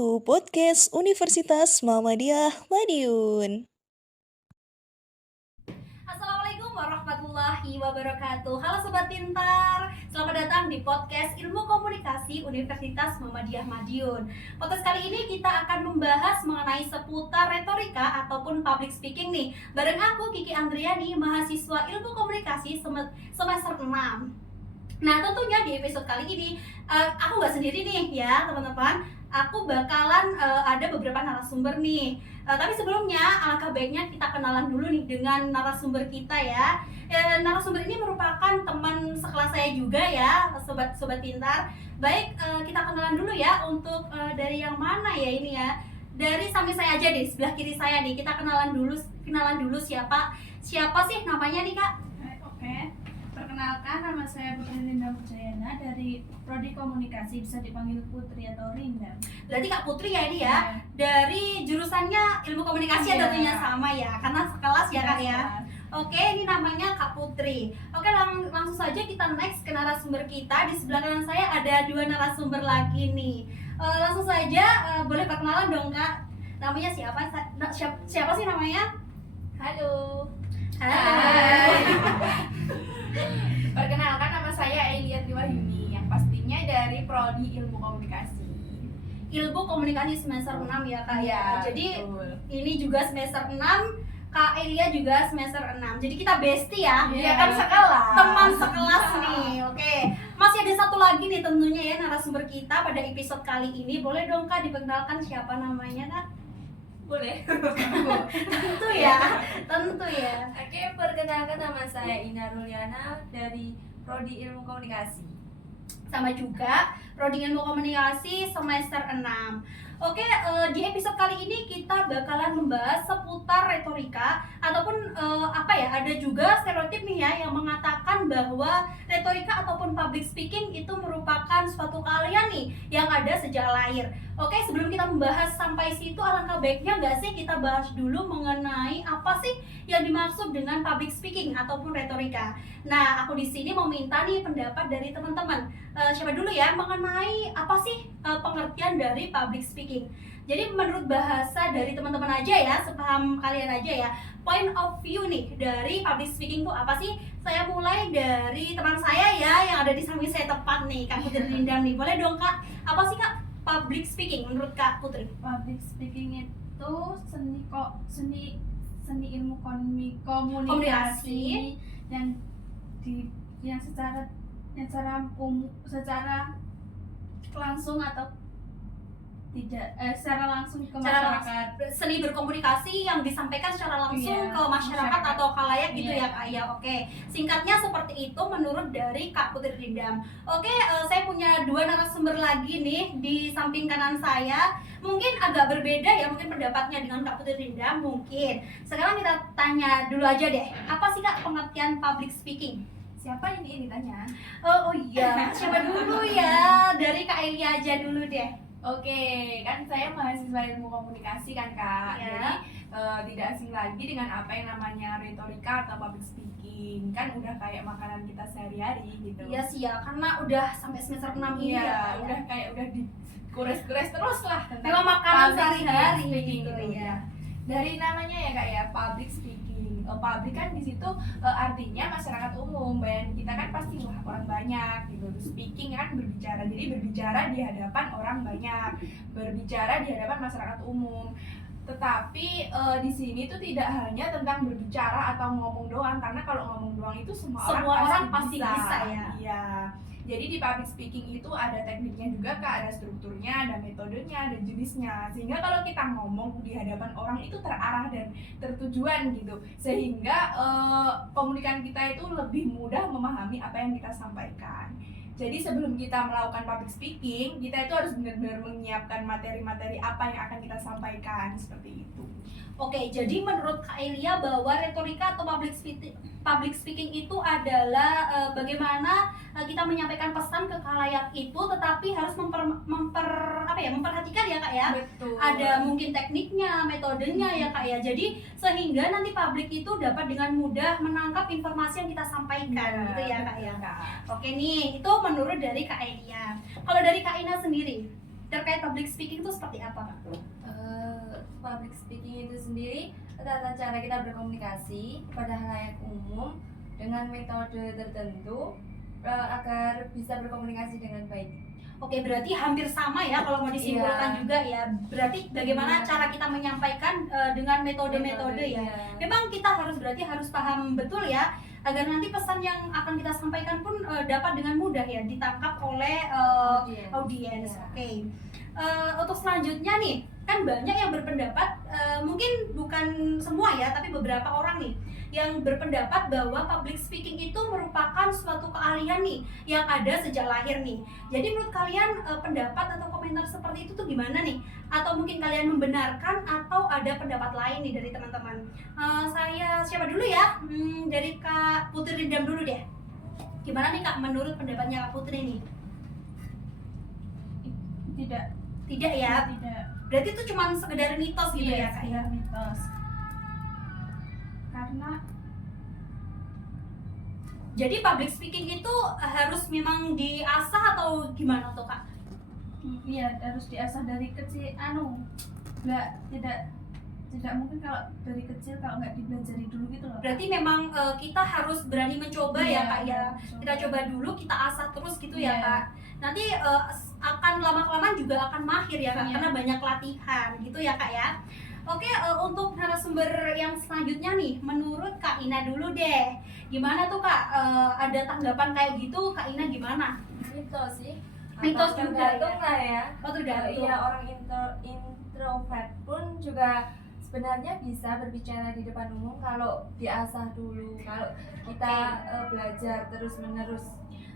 to podcast Universitas Muhammadiyah Madiun. Assalamualaikum warahmatullahi wabarakatuh. Halo Sobat Pintar, selamat datang di podcast Ilmu Komunikasi Universitas Muhammadiyah Madiun. Podcast kali ini kita akan membahas mengenai seputar retorika ataupun public speaking nih. Bareng aku Kiki Andriani, mahasiswa Ilmu Komunikasi semester 6. Nah, tentunya di episode kali ini aku nggak sendiri nih ya teman-teman. Aku bakalan ada beberapa narasumber nih. Tapi sebelumnya alangkah baiknya kita kenalan dulu nih dengan narasumber kita ya. Narasumber ini merupakan teman sekelas saya juga ya, sobat pintar. Baik, kita kenalan dulu ya untuk dari yang mana ya ini ya. Dari samping saya aja deh, sebelah kiri saya nih. Kita kenalan dulu siapa sih namanya nih Kak? Oke. Perkenalkan, nama saya Putri Rinda Pujayana dari Prodi Komunikasi, bisa dipanggil Putri atau Rinda. Berarti Kak Putri ya ini ya. Dari jurusannya Ilmu Komunikasi Iya. tentunya sama ya, karena sekelas ya Kak ya. Oke, ini namanya Kak Putri. Oke, langsung saja kita next ke narasumber kita. Di sebelah kanan saya ada dua narasumber lagi nih. Langsung saja boleh perkenalan dong Kak. Namanya siapa? Siapa sih namanya? Halo. Hai. Perkenalkan, nama saya Elia Triwahyuni, yang pastinya dari Prodi Ilmu Komunikasi. Ilmu Komunikasi semester 6 ya Kak ya. Jadi betul. ini juga semester 6, Kak Elia juga semester 6. Jadi kita bestie ya. Iya, kan sekelas. Teman sekelas nih. Oke. Masih ada satu lagi nih tentunya ya narasumber kita pada episode kali ini. Boleh dong Kak diperkenalkan siapa namanya Kak? Boleh. Tentu ya. Tentu ya. Oke, perkenalkan nama saya Ina Ruliana dari Prodi Ilmu Komunikasi. Sama juga Prodi Ilmu Komunikasi semester 6. Oke, di episode kali ini kita bakalan membahas seputar retorika ataupun ada juga stereotip nih ya yang mengatakan bahwa retorika ataupun public speaking itu merupakan suatu keahlian nih yang ada sejak lahir. Oke, sebelum kita membahas sampai situ, alangkah baiknya nggak sih kita bahas dulu mengenai apa sih yang dimaksud dengan public speaking ataupun retorika. Nah, aku di sini mau minta nih pendapat dari teman-teman. Siapa dulu ya mengenai apa sih pengertian dari public speaking. Jadi menurut bahasa dari teman-teman aja ya, sepaham kalian aja ya, point of view nih dari public speaking itu apa sih? Saya mulai dari teman saya ya yang ada di samping saya tepat nih, Kak Putri Rindam nih. Boleh dong Kak, apa sih Kak public speaking menurut Kak Putri? Public speaking itu seni ilmu komunikasi yang secara langsung atau tidak secara langsung ke masyarakat. Seni berkomunikasi yang disampaikan secara langsung Iya, ke masyarakat atau khalayak gitu Iya. ya Kak ya. Oke, singkatnya seperti itu menurut dari Kak Putri Rindam. Oke, saya punya dua narasumber lagi nih di samping kanan saya. Mungkin agak berbeda ya mungkin pendapatnya dengan Kak Putri Rindam mungkin. Sekarang kita tanya dulu aja deh, apa sih Kak pengertian public speaking? Siapa ini tanya? Oh iya, siapa dulu ya? Dari Kak Elia aja dulu deh. Oke, kan saya mahasiswa ilmu komunikasi kan Kak. Iya. Jadi tidak asing lagi dengan apa yang namanya retorika atau public speaking. Kan udah kayak makanan kita sehari-hari gitu. Iya sih ya, karena udah sampai semester 6 ini Iya, ya. Kak, ya. udah kayak udah digores-gores terus lah tentang Memang makanan public sehari-hari speaking gitu ya. Dari namanya ya Kak ya, public speaking. Public kan di situ artinya masyarakat umum. Bayan kita kan pasti wah orang banyak gitu. Speaking kan berbicara. Jadi berbicara di hadapan orang banyak, berbicara di hadapan masyarakat umum. Tetapi di sini tuh tidak hanya tentang berbicara atau ngomong doang, karena kalau ngomong doang itu semua orang pasti bisa ya. Iya. Jadi di public speaking itu ada tekniknya juga Kak, ada strukturnya, ada metodenya, ada jenisnya. Sehingga kalau kita ngomong di hadapan orang itu terarah dan tertujuan gitu. Sehingga komunikan kita itu lebih mudah memahami apa yang kita sampaikan. Jadi sebelum kita melakukan public speaking, kita itu harus benar-benar menyiapkan materi-materi apa yang akan kita sampaikan, seperti itu. Oke, jadi menurut Kak Elia bahwa retorika atau public speaking itu adalah bagaimana kita menyampaikan pesan ke khalayak itu, tetapi harus memperhatikan ya Kak ya. Betul. Ada mungkin tekniknya, metodenya ya Kak ya. Jadi sehingga nanti publik itu dapat dengan mudah menangkap informasi yang kita sampaikan gitu ya Kak ya. Oke nih, itu menurut dari Kak Elia. Kalau dari Kak Ina sendiri, terkait public speaking itu seperti apa, Kak? Public speaking itu sendiri tata cara kita berkomunikasi kepada halayak umum dengan metode tertentu agar bisa berkomunikasi dengan baik. Oke, berarti hampir sama ya kalau mau disimpulkan Iya. juga ya. Berarti bagaimana Iya. cara kita menyampaikan dengan metode-metode ya. Iya. Memang kita berarti harus paham betul ya agar nanti pesan yang akan kita sampaikan pun dapat dengan mudah ya ditangkap oleh audiens. Iya. Oke. Untuk selanjutnya nih, kan banyak yang berpendapat mungkin bukan semua ya, tapi beberapa orang nih yang berpendapat bahwa public speaking itu merupakan suatu keahlian nih yang ada sejak lahir nih. Jadi menurut kalian pendapat atau komentar seperti itu tuh gimana nih? Atau mungkin kalian membenarkan atau ada pendapat lain nih dari teman-teman? Saya siapa dulu ya? Dari Kak Putri Rindam dulu deh. Gimana nih Kak menurut pendapatnya Kak Putri nih? Tidak ya? Tidak. Berarti itu cuma sekedar mitos gitu ya Kak ya? Mitos. Karena Jadi public speaking itu harus memang diasah atau gimana tuh Kak? iya harus diasah dari kecil. Tidak mungkin kalau dari kecil kalau nggak dipelajari dulu gitu loh. Berarti memang kita harus berani mencoba ya Iya, Kak ya. Kita coba dulu, kita asah terus gitu ya Iya. Kak. Nanti akan lama-kelamaan juga akan mahir ya Kak, Iya. karena banyak latihan gitu ya Kak ya. Oke, untuk narasumber yang selanjutnya nih, menurut Kak Ina dulu deh. Gimana tuh Kak? Ada tanggapan kayak gitu, Kak Ina gimana? Mitos sih. Mitos Atau juga tergantung ya? lah ya. Oh tergantung. Iya, orang introvert pun juga sebenarnya bisa berbicara di depan umum kalau diasah dulu, kalau kita belajar terus menerus.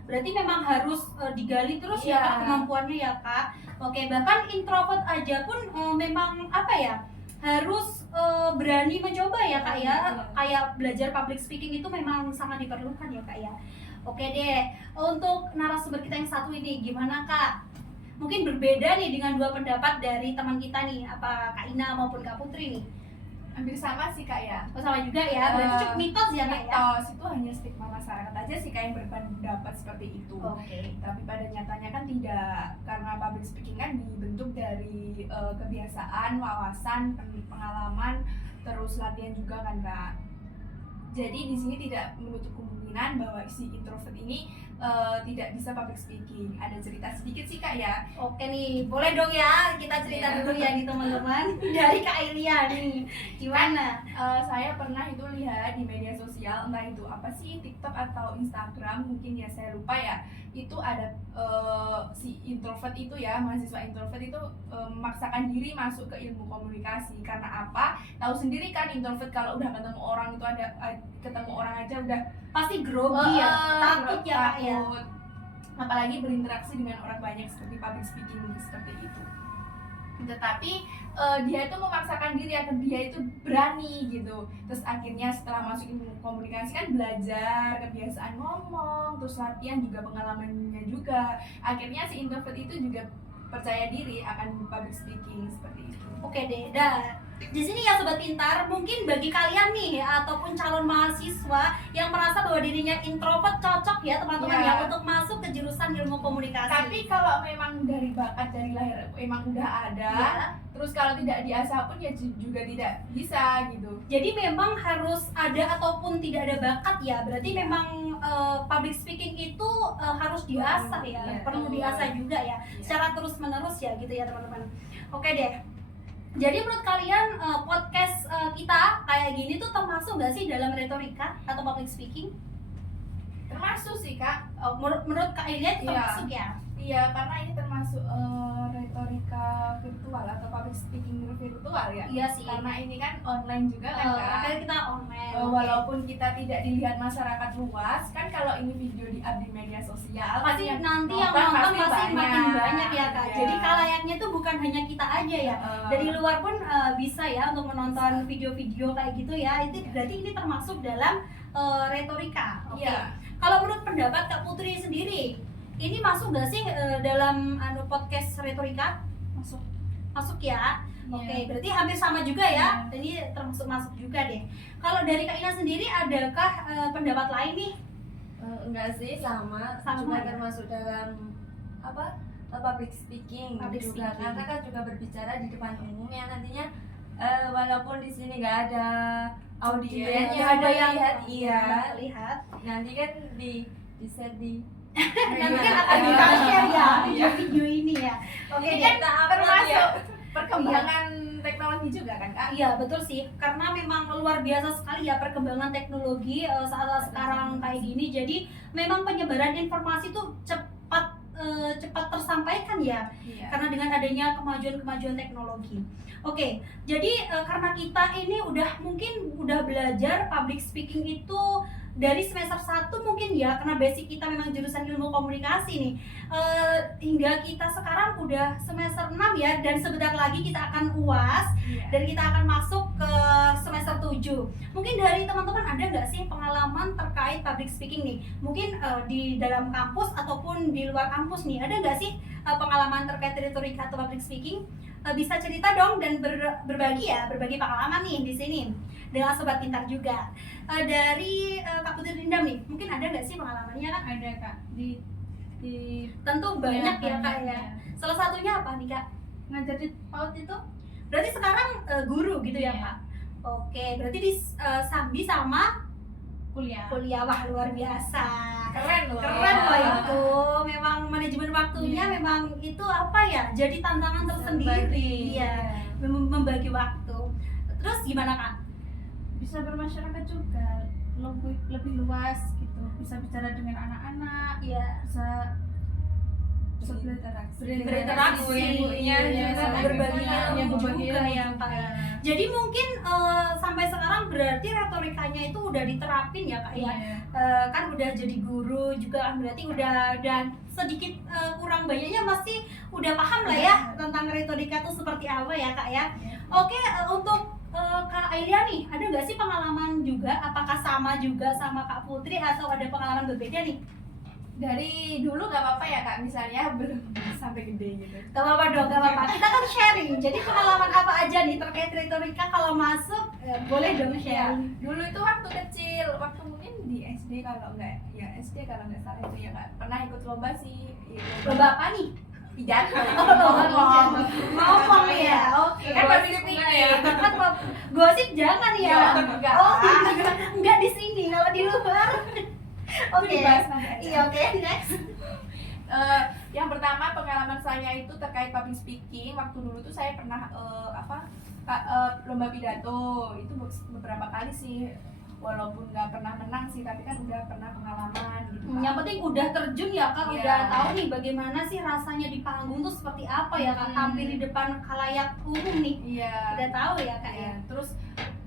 Berarti memang harus digali terus ya Iya. Kak kemampuannya ya Kak. Oke, bahkan introvert aja pun memang apa ya, harus berani mencoba ya Kak ya. Iya. Kayak belajar public speaking itu memang sangat diperlukan ya Kak ya. Oke deh, untuk narasumber kita yang satu ini gimana Kak? Mungkin berbeda nih dengan dua pendapat dari teman kita nih, apa Kak Ina maupun Kak Putri nih. hampir sama sih Kak ya. Oh, sama juga ya, berarti cukup mitos ya Kak ya. Mitos itu hanya stigma masyarakat aja sih Kak yang berpendapat seperti itu. Oke. Tapi pada nyatanya kan tidak, karena public speaking kan dibentuk dari kebiasaan, wawasan, pengalaman, terus latihan juga kan Kak. Jadi di sini tidak menutup kemungkinan bahwa si introvert ini tidak bisa public speaking. Ada cerita sedikit sih Kak ya. Oke nih, boleh dong ya kita cerita dulu ya nih teman-teman. Dari Kak Ilia nih, gimana? Saya pernah itu lihat di media sosial, entah itu apa sih, TikTok atau Instagram, mungkin ya saya lupa ya. Itu ada si introvert itu ya, mahasiswa introvert itu memaksakan diri masuk ke ilmu komunikasi. Karena apa? Tahu sendiri kan introvert kalau udah ketemu orang itu ketemu orang aja udah Pasti grogi ya, takut ya Kak ya. takut. Apalagi berinteraksi dengan orang banyak seperti public speaking seperti itu. Tetapi dia itu memaksakan diri agar dia itu berani gitu. Terus akhirnya setelah masuk ilmu komunikasi kan belajar kebiasaan ngomong, terus latihan juga pengalamannya juga. Akhirnya si introvert itu juga percaya diri akan public speaking seperti itu. Oke deh, dah. Di sini ya Sobat Pintar, mungkin bagi kalian nih ataupun calon mahasiswa yang merasa bahwa dirinya introvert cocok ya teman-teman Ya. ya untuk masuk ke jurusan ilmu komunikasi. Tapi kalau memang dari bakat dari lahir emang udah ada, Ya, terus kalau tidak diasah pun ya juga tidak bisa gitu. jadi memang harus ada ataupun tidak ada bakat ya. Berarti memang public speaking itu harus diasah ya, Iya. perlu diasah juga ya, secara terus menerus ya gitu ya teman-teman. Oke deh. Jadi menurut kalian podcast kita kayak gini tuh termasuk nggak sih dalam retorika atau public speaking? Termasuk sih Kak. Menurut Kak Ilia itu Iya. termasuk ya? Iya, karena ini termasuk retorika virtual atau public speaking virtual ya. Iya sih. Karena ini kan online juga kan Kak. Karena kita online. Walaupun kita tidak dilihat masyarakat luas, kan kalau ini video di-up di media sosial pasti kan nanti yang nonton pasti makin banyak ya Kak. Iya. Jadi kalayaknya tuh bukan hanya kita aja ya. Dari luar pun bisa ya untuk menonton video-video kayak gitu ya. Itu berarti ini termasuk dalam retorika. Oke. Iya. Kalau menurut pendapat Kak Putri sendiri, ini masuk nggak sih dalam podcast retorika? Masuk. Masuk ya. Iya. Oke, berarti hampir sama juga ya. Ini termasuk masuk juga deh. Kalau dari Kak Ina sendiri, adakah pendapat lain nih? Enggak sih, sama Sama cuma ya? termasuk dalam apa public speaking Public juga speaking. karena kan juga berbicara di depan umum yang nantinya walaupun di sini nggak ada audien Audien, yang ada yang lihat, iya lihat. nanti kan di share di Nanti kan akan kita share ya video ini ya. Oke Ini deh. kan termasuk perkembangan teknologi juga kan Kak? Iya betul sih, karena memang luar biasa sekali ya perkembangan teknologi saat sekarang kayak gini. Jadi memang penyebaran informasi tuh cepat tersampaikan ya, Iya. karena dengan adanya kemajuan teknologi. Oke, jadi karena kita ini mungkin udah belajar public speaking itu dari semester 1 mungkin ya, karena basic kita memang jurusan ilmu komunikasi nih. Hingga kita sekarang udah semester 6 ya, dan sebentar lagi kita akan UAS Iya. dan kita akan masuk ke semester 7. Mungkin dari teman-teman ada nggak sih pengalaman terkait public speaking nih? Mungkin di dalam kampus ataupun di luar kampus nih, ada nggak sih pengalaman terkait retorika atau public speaking? Bisa cerita dong dan berbagi pengalaman nih di sini dengan sobat pintar juga. Dari Kak Putri Rindam nih, mungkin ada nggak sih pengalamannya Kak? Ada Kak di Tentu banyak ya Kak banyak, ya. Salah satunya apa nih Kak? ngajar di PAUD itu Berarti sekarang guru gitu ya Iya. Kak? Oke, berarti di Sambi sama kuliah. wah luar biasa. Keren loh. Keren loh itu. Memang manajemen waktunya Iya. memang itu apa ya? Jadi tantangan tersendiri. Iya, membagi waktu. Terus gimana Kak? Bisa bermasyarakat juga, lebih luas gitu. Bisa bicara dengan anak-anak, Iya. bisa Berinteraksi, ibunya iya, juga sama berbagi ilmu berbagi juga ilmu ya, juga. Pak. Jadi mungkin sampai sekarang berarti retorikanya itu udah diterapin ya Kak ya. Iya. Kan udah jadi guru juga kan, berarti udah dan sedikit kurang banyaknya masih udah paham lah ya tentang retorika itu seperti apa ya Kak ya. Oke, untuk Kak Ailia nih, ada nggak sih pengalaman juga? Apakah sama juga sama Kak Putri atau ada pengalaman berbeda nih? Dari dulu gak apa-apa ya Kak, misalnya belum sampai gede gitu. Gak apa-apa dong, gak apa-apa. Kita kan sharing. Jadi pengalaman apa aja nih terkait retorika kalau masuk boleh dong Ya, sharing. dulu itu waktu kecil, waktu mungkin di SD kalau nggak, ya SD kalau nggak salah itu ya Kak, pernah ikut lomba sih. Lomba apa nih? Pidato. Ngomong ya. Oke. Kan Kan baru speaking. gosip jangan ya. Ya, enggak. Oh, enggak di sini, kalau di luar. Oke. Dibahas nanti aja. Iya, oke, next. Yang pertama pengalaman saya itu terkait public speaking. Waktu dulu tuh saya pernah lomba pidato itu beberapa kali sih, walaupun nggak pernah menang sih, tapi kan udah pernah pengalaman gitu. Kak. Yang penting udah terjun ya Kak, Iya. udah tahu nih bagaimana sih rasanya di panggung tuh seperti apa ya Kak, tampil di depan khalayak umum nih. Iya. Udah tahu ya Kak ya. Iya. Terus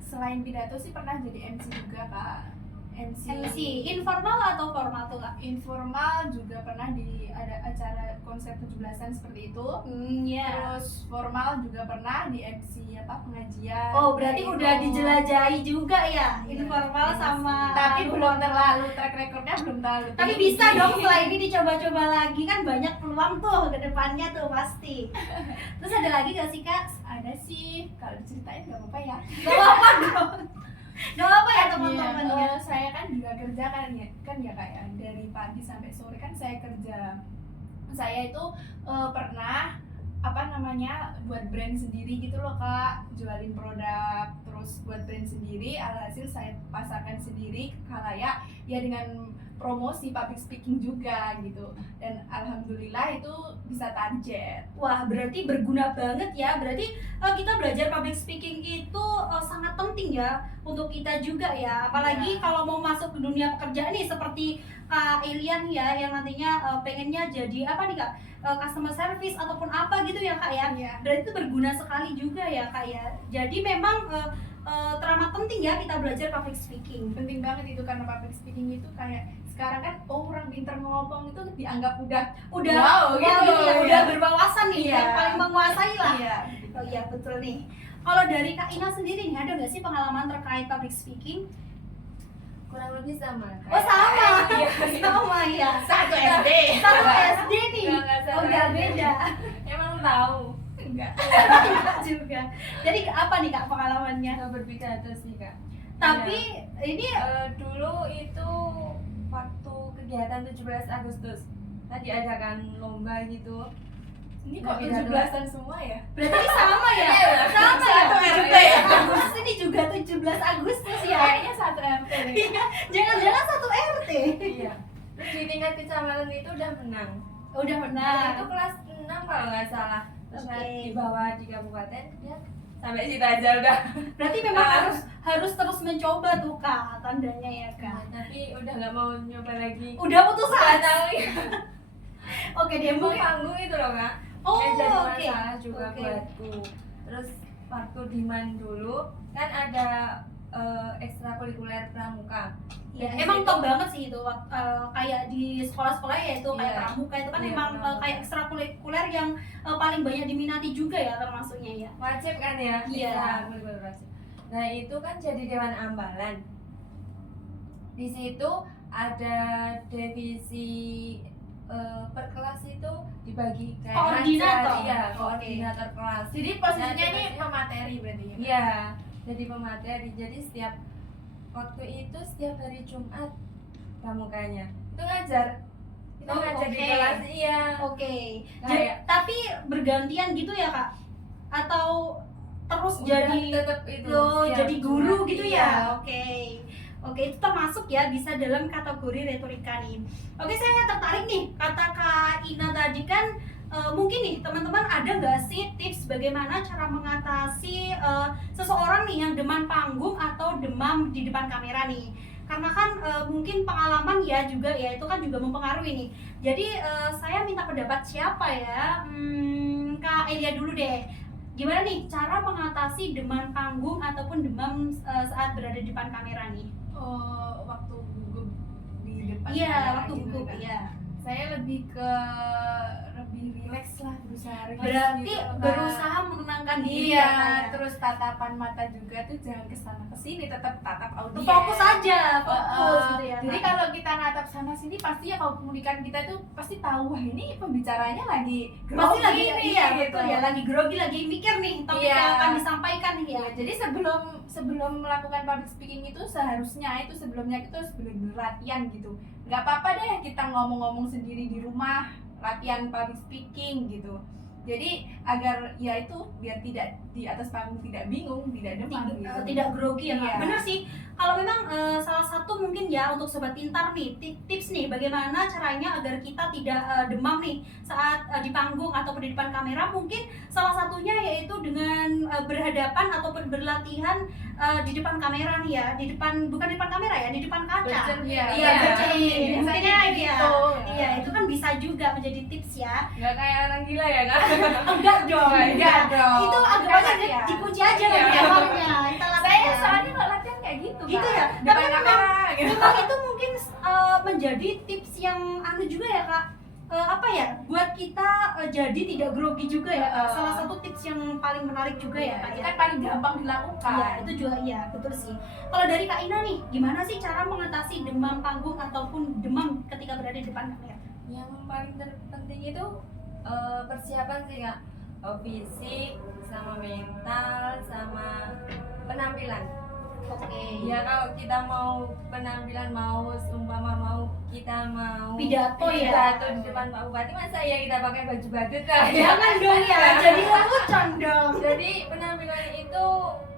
selain pidato sih pernah jadi MC juga Kak. MC informal atau formal tuh Kak? Informal juga pernah di ada acara konser 17-an seperti itu. Iya. Terus formal juga pernah di MC pengajian. Oh, berarti kayak udah gitu. dijelajahi juga ya, Iya. informal sama Tapi belum terlalu, track recordnya belum terlalu Tapi tinggi. bisa dong setelah ini dicoba-coba lagi, kan banyak peluang tuh ke depannya tuh pasti. Terus ada lagi gak sih Kak? Ada sih, kalau diceritain nggak apa-apa ya. Gak apa-apa dong. Gak apa-apa ya teman-teman Iya, ya. saya kan juga kerja kan ya Kak ya, dari pagi sampai sore kan saya kerja. Saya itu pernah buat brand sendiri gitu loh Kak, jualin produk, terus buat brand sendiri, alhasil saya pasarkan sendiri ke khalayak ya dengan promosi public speaking juga gitu, dan alhamdulillah itu bisa target. Wah, berarti berguna banget ya. Berarti kita belajar public speaking itu sangat penting ya untuk kita juga ya. Apalagi Iya. kalau mau masuk ke dunia pekerjaan nih seperti Kak Elian ya, yang nantinya pengennya jadi apa nih Kak? Customer service ataupun apa gitu ya Kak ya. Iya. Berarti itu berguna sekali juga ya Kak ya. Jadi memang teramat penting ya kita belajar public speaking. Penting banget itu, karena public speaking itu kayak sekarang kan orang pintar ngomong itu dianggap udah wow, gitu ya, ya. udah berwawasan nih, Iya. yang paling menguasai lah. Iya. Oh iya betul nih. Kalau dari Kak Ina sendiri nih, ada nggak sih pengalaman terkait public speaking? kurang lebih sama Oh sama, Iya. sama ya. Satu SD. Satu SD nih. Nggak, Oh nggak beda. Emang tahu? Enggak. Enggak juga. Jadi apa nih Kak pengalamannya? nggak berpidato sih kak. Tapi ini Dulu itu waktu kegiatan 17 Agustus kan diadakan lomba gitu, Ini kok Lebih dari 17-an semua ya? Berarti sama ya? Iya, Sama ya? satu RT. Juga ya? Agustus ini juga 17 Agustus ya? Kayaknya satu RT deh. Iya, jangan-jangan satu RT. Iya. Terus di tingkat kecamatan itu udah menang. Udah benar. Itu kelas 6 kalau nggak salah. Terus Oke. di bawah di kabupaten dia sampai situ aja udah. Berarti memang harus terus mencoba tuh Kak, tandanya ya Kak. Tapi udah nggak mau nyoba lagi. Udah putus Nggak asa. tahu ya. Oke deh, Mau mungkin. panggung itu loh kak. Oh, Yang jadi oke. masalah juga Oke. buatku. Terus waktu diman dulu kan ada ekstrakurikuler pramuka. Ya, Dari emang situ- top banget sih itu kayak di sekolah-sekolah ya itu kayak Iya. pramuka itu kan Iya, emang pramuka. kayak ekstrakurikuler yang paling banyak diminati juga ya termasuknya ya. wajib kan ya. Iya. Ekstrakurikuler wajib. Nah itu kan jadi dewan ambalan. Di situ ada divisi per kelas itu dibagi kayak Koordinator. ngajar, iya, Oke. koordinator kelas. Jadi posisinya Nah, ini terus- pemateri berarti ya? Iya, jadi pemateri. Jadi setiap waktu itu setiap hari Jumat pramukanya itu ngajar. Kita Oh, ngajar di oke. kelas, iya. Oke. Kayak Tapi bergantian gitu ya Kak? Atau terus udah jadi tetap itu. lo setiap jadi guru Jumat, gitu iya. ya? Oke. Oke, itu termasuk ya bisa dalam kategori retorika nih. Oke, saya tertarik nih kata Kak Ina tadi kan mungkin nih teman-teman ada nggak sih tips bagaimana cara mengatasi seseorang nih yang demam panggung atau demam di depan kamera nih? Karena kan mungkin pengalaman ya juga ya itu kan juga mempengaruhi nih. Jadi saya minta pendapat siapa ya? Kak Elia dulu deh. Gimana nih cara mengatasi demam panggung ataupun demam saat berada di depan kamera nih? Oh, waktu gugup di depan Iya, kamera waktu gitu gugup kan. ya. Saya lebih relax lah, berusaha relax Berarti gitu, Kak. berusaha menenangkan diri Iya, ya, Kak, ya? terus tatapan mata juga tuh jangan kesana kesini, tetap tatap audiens. Fokus aja, fokus gitu ya. Jadi Kak. kalau kita natap sana sini pasti ya kalau komunikan kita tuh pasti tahu wah ini pembicaranya lagi pasti grogi lagi nih, iya gitu. betul ya, lagi grogi, lagi mikir nih topik Iya. yang akan disampaikan nih ya. Ya, jadi sebelum melakukan public speaking itu seharusnya itu sebelumnya kita harus benar-benar latihan gitu. Nggak apa-apa deh kita ngomong-ngomong sendiri di rumah, latihan public speaking gitu. Jadi agar ya itu biar tidak di atas panggung tidak bingung, tidak demam gitu. Tidak grogi ya Kak. Iya. Bener sih, kalau memang salah satu mungkin ya untuk sobat pintar nih tips nih bagaimana caranya agar kita tidak demam nih saat di panggung ataupun di depan kamera, mungkin salah satunya yaitu dengan berhadapan ataupun berlatihan di depan kamera nih ya, di depan bukan di depan kamera ya, di depan kaca. Bercermin. Iya, Iya, bercermin. Mungkin biasanya ya, gitu. iya. Iya, itu kan bisa juga menjadi tips ya. Nggak kayak orang gila ya kak. Enggak dong, Enggak dong. Itu agak Kan aja latihan. dikunci aja Iya. nanti awalnya. Kita Saya latihan. soalnya kalau latihan kayak gitu. Gitu Kak. ya? Depan Tapi memang- kamera gitu. Memang itu mungkin menjadi tips yang anu juga ya Kak. Apa ya? Buat kita jadi tidak grogi juga ya Kak. Salah satu tips yang paling menarik juga ya Kak. Itu Ya? kan paling gampang dilakukan. Iya, itu juga iya, betul sih. Kalau dari Kak Ina nih, gimana sih cara mengatasi demam panggung ataupun demam ketika berada di depan kamera? Yang paling terpenting itu persiapan sih kak. Fisik sama mental sama penampilan. Oke. Ya kalau kita mau penampilan mau kita mau Pidato ya? pidato di depan Pak Bupati masa ya kita pakai baju badut kan? Jangan dong ya, jadi lelucon dong. Jadi penampilan itu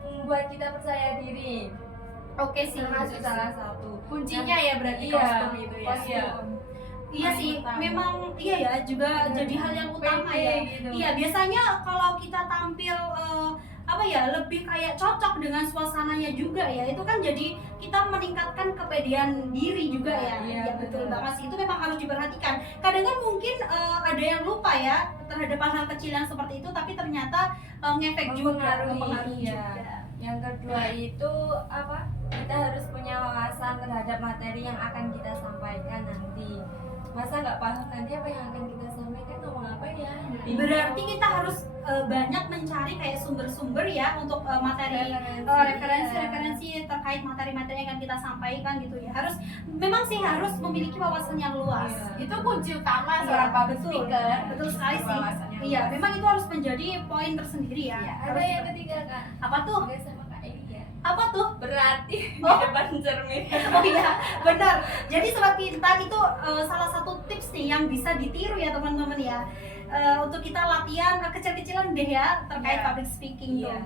membuat kita percaya diri. Oke sih, Termasuk salah satu Kuncinya ya berarti Iya, kostum itu ya. kostum. Iya sih, Utama. memang iya ya juga jadi hal yang utama ya. gitu. Iya, biasanya kalau kita tampil apa ya lebih kayak cocok dengan suasananya juga ya. Itu kan jadi kita meningkatkan kepedean diri juga ya. Iya, Iya, betul betul. banget sih. Itu memang harus diperhatikan. Kadang kan mungkin ada yang lupa ya terhadap hal kecil yang seperti itu, tapi ternyata ngefek juga, mempengaruhi Iya. juga. Yang kedua itu apa? Kita harus punya wawasan terhadap materi yang akan kita sampaikan nanti. Masa nggak paham nanti apa yang akan kita sampaikan ngomong apa ya? Berarti kita harus banyak mencari kayak sumber-sumber ya untuk materi Referensi, referensi terkait materi-materi yang akan kita sampaikan gitu ya. Harus memang sih harus memiliki wawasan yang luas. Iya. Itu kunci utama Iya, seorang public betul. speaker. Betul sekali sih. Wawasan yang Iya, luas. memang itu harus menjadi poin tersendiri ya. Iya, Ada Harus- yang ketiga kak. apa tuh? Juga sama kak Elia. Apa tuh? Berlatih Oh. di depan cermin. Oh iya, benar. Jadi sobat pintar itu salah satu tips nih yang bisa ditiru ya teman-teman ya. untuk kita latihan kecil-kecilan deh ya terkait Iya. public speaking tuh. Iya.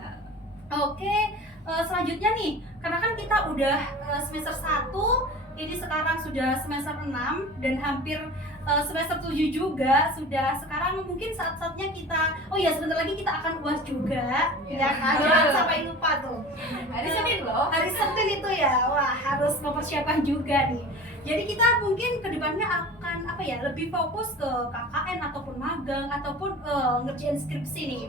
Oke, selanjutnya nih, karena kan kita udah semester 1, ini sekarang sudah semester 6 dan hampir semester 7 juga sudah. Sekarang mungkin saat-saatnya kita, oh ya sebentar lagi kita akan UAS juga, ya kan? Jangan sampai lupa tuh. Hari Senin loh. Hari Senin itu ya, wah harus mempersiapkan juga nih. Jadi kita mungkin kedepannya akan apa ya, lebih fokus ke KKN ataupun magang ataupun ngerjain skripsi nih.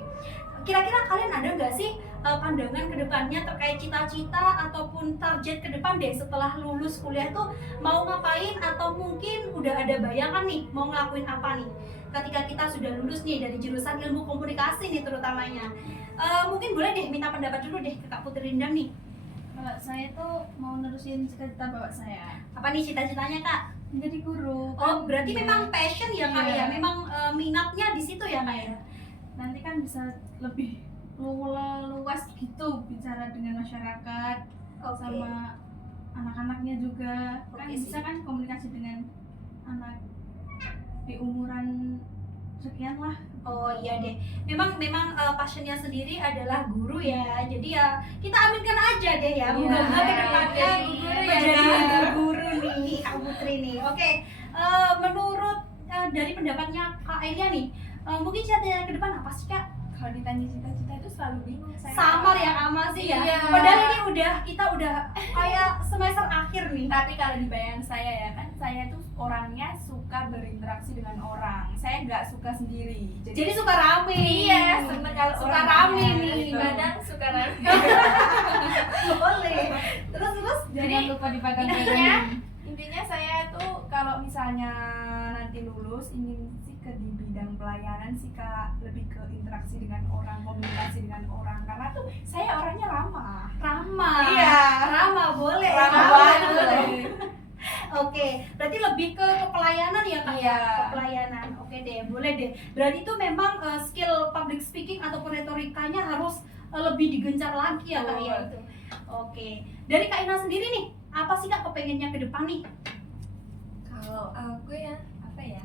Kira-kira kalian ada nggak sih pandangan kedepannya terkait cita-cita ataupun target ke depan deh setelah lulus kuliah tuh mau ngapain, atau mungkin udah ada bayangan nih mau ngelakuin apa nih ketika kita sudah lulus nih dari jurusan ilmu komunikasi nih terutamanya. Mungkin boleh deh minta pendapat dulu deh ke Kak Putri Rindam nih. Kalau saya tuh mau nerusin cita-cita bapak saya Apa nih cita-citanya Kak? menjadi guru. Oh berarti Iya. memang passion ya Kak Iya. ya, memang minatnya di situ ya Kak ya. Nanti kan bisa lebih luas gitu bicara dengan masyarakat Oke. sama anak-anaknya juga. Kan Oke bisa sih. kan komunikasi dengan anak di umuran sekian lah. Oh iya deh, memang passionnya sendiri adalah guru ya. Jadi ya kita aminkan aja deh ya. Moga-moga Iya, kedepannya jadi guru ya. menjadi guru nih Kak Putri nih. Oke, menurut dari pendapatnya Kak Elia nih, mungkin cita-cita ke depan apa sih Kak? Kalau ditanya cita-cita itu selalu bingung saya. Samar ya Kak Mas sih ya. Iya. Padahal ini kita udah kayak semester akhir nih. Tapi kalau di bayangan saya ya kan, saya tuh orangnya suka berinteraksi dengan orang. Saya nggak suka sendiri. Jadi suka rame. iya, seneng kalau Suka orang rame banyak, nih. gitu. Kadang suka rame. Boleh. Terus Jangan lupa dipakai Intinya saya tuh kalau misalnya nanti lulus ingin sih ke di bidang pelayanan sih Kak, lebih ke interaksi dengan orang, komunikasi dengan orang, karena tuh saya orangnya ramah. ramah. Iya. Ramah boleh. Ramah banget. boleh. Oke, berarti lebih ke pelayanan ya Kak ya? Iya. Ke pelayanan. Oke deh, boleh deh. Berarti itu memang skill public speaking ataupun retorikanya harus lebih digencar lagi ya Kak ya Betul. itu. Oke. Dari Kak Ina sendiri nih, apa sih Kak kepengennya ke depan nih? Kalau aku ya apa ya,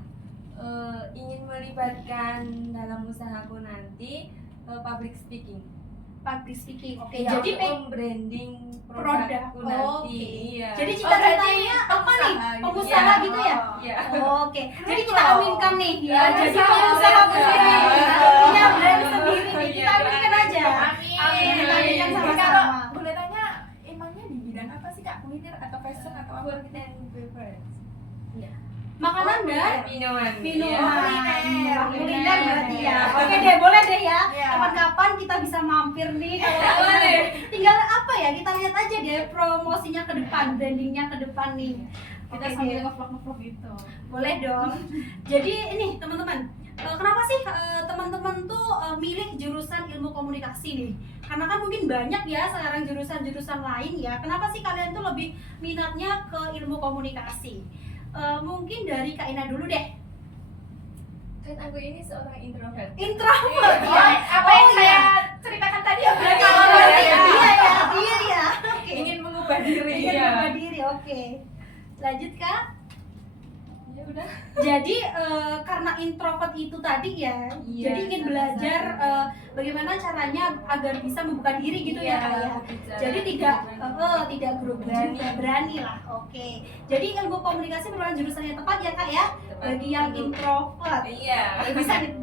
ingin melibatkan dalam usahaku nanti public speaking. Public speaking. Oke, Ya, jadi untuk branding produk. produkku Oh, nanti. oke. Iya. Jadi berarti cita-citanya apa nih? pengusaha gitu Pengusaha ya? gitu ya? Iya. Oke, jadi kita aminkan nih ya. Ya, Jadi sama pengusaha sama. sendiri, punya brand sendiri nih. Kita aminkan aja. Amin. Kita aminkan Kalau sama-sama. boleh tanya, emangnya di bidang apa sih Kak? Kuliner atau fashion atau apa? Food and beverage. Makanan dan Minuman. minuman. Kuliner. Kuliner berarti ya. Oke deh, boleh deh ya. Iya. Kapan-kapan kita bisa mampir nih. Boleh. Tinggal apa ya? Kita lihat aja deh promosinya ke depan, brandingnya ke depan nih. Kita Oke sambil deh. ngevlog gitu. Boleh dong. Jadi ini teman-teman, kenapa sih teman-teman tuh milih jurusan ilmu komunikasi nih? Karena kan mungkin banyak ya sekarang jurusan-jurusan lain ya. Kenapa sih kalian tuh lebih minatnya ke ilmu komunikasi? Mungkin dari Kak Ina dulu deh. Kan aku ini seorang introvert. Introvert Oh, ya. apa yang saya ceritakan tadi ya berarti Oh, itu berarti ya? dia ya. Oke. Ingin mengubah diri. Ingin Iya. berubah diri. Oke. Lanjut Kak. Ya udah. Jadi karena introvert itu tadi ya, Iya, jadi ingin salah belajar satu. bagaimana caranya agar bisa membuka diri gitu ya Kak ya. Jadi tidak grogi juga, berani lah. Oke. Jadi ilmu komunikasi merupakan jurusan yang tepat ya Kak ya bagi yang introvert. Iya.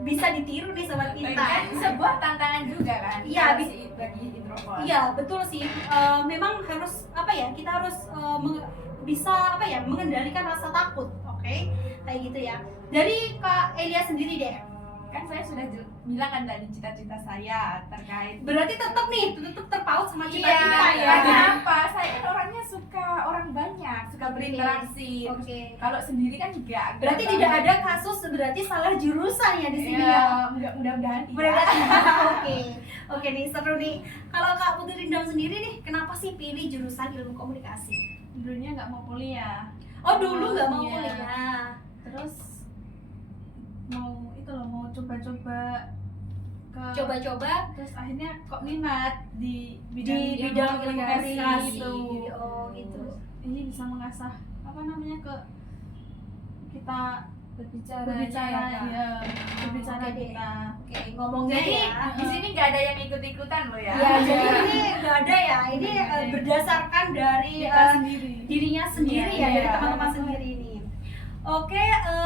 Bisa ditiru nih sobat Kan kita. sebuah tantangan juga kan? Iya, bagi introvert. Iya betul sih. Memang harus apa ya? Kita harus bisa apa ya? Mengendalikan rasa takut. Oke, kayak gitu ya. Dari Kak Elia sendiri deh. Kan saya sudah bilang kan tadi cita-cita saya terkait. Berarti tetap terpaut sama Iya, cita-cita ya. Kenapa? Saya kan orangnya suka orang banyak, suka berinteraksi. Oke. Kalau sendiri kan juga. Berarti tidak ada kasus berarti salah jurusan ya di sini ya. Iya, mudah-mudahan tidak. Mudah-mudahan. Oke. Oke nih seru nih. Kalau Kak Putri Rindam sendiri nih, kenapa sih pilih jurusan ilmu komunikasi? Dulunya nggak mau kuliah. Oh dulu nggak mau Iya. kuliah. Terus mau itu loh, mau coba-coba ke Coba-coba terus akhirnya kok minat di di bidang bidang ilmu komunikasi gitu. Oh gitu. Ini bisa mengasah apa namanya ke kita berbicara ya berbicara Oke deh. kita. Oke, ngomongnya Jadi ya. di sini nggak ada yang ikut-ikutan loh ya. Ya, jadi ini nggak ada ya. Ini berdasarkan dari Kita sendiri. dirinya sendiri Iya, ya, dari iya. teman-teman sendiri ini. Oke,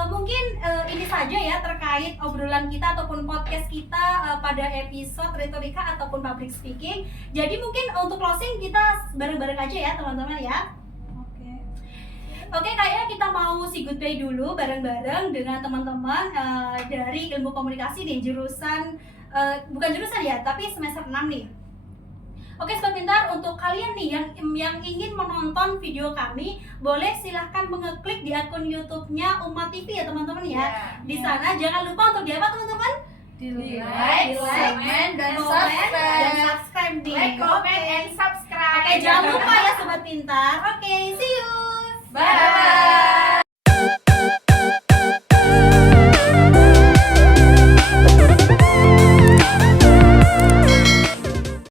mungkin ini saja ya terkait obrolan kita ataupun podcast kita pada episode retorika ataupun public speaking. Jadi mungkin untuk closing kita bareng-bareng aja ya teman-teman ya. Oke. Oke, kayaknya kita mau say goodbye dulu bareng-bareng dengan teman-teman dari ilmu komunikasi di jurusan bukan jurusan ya, tapi semester 6 nih. Oke, Sobat Pintar, untuk kalian nih yang ingin menonton video kami, boleh silahkan mengeklik di akun YouTube-nya Umat TV ya teman-teman ya. Di sana jangan lupa untuk di apa teman-teman? Di like, comment, dan subscribe nih. Like, comment, Oke. and subscribe. Oke, jangan lupa ya Sobat Pintar. Oke, see you. Bye.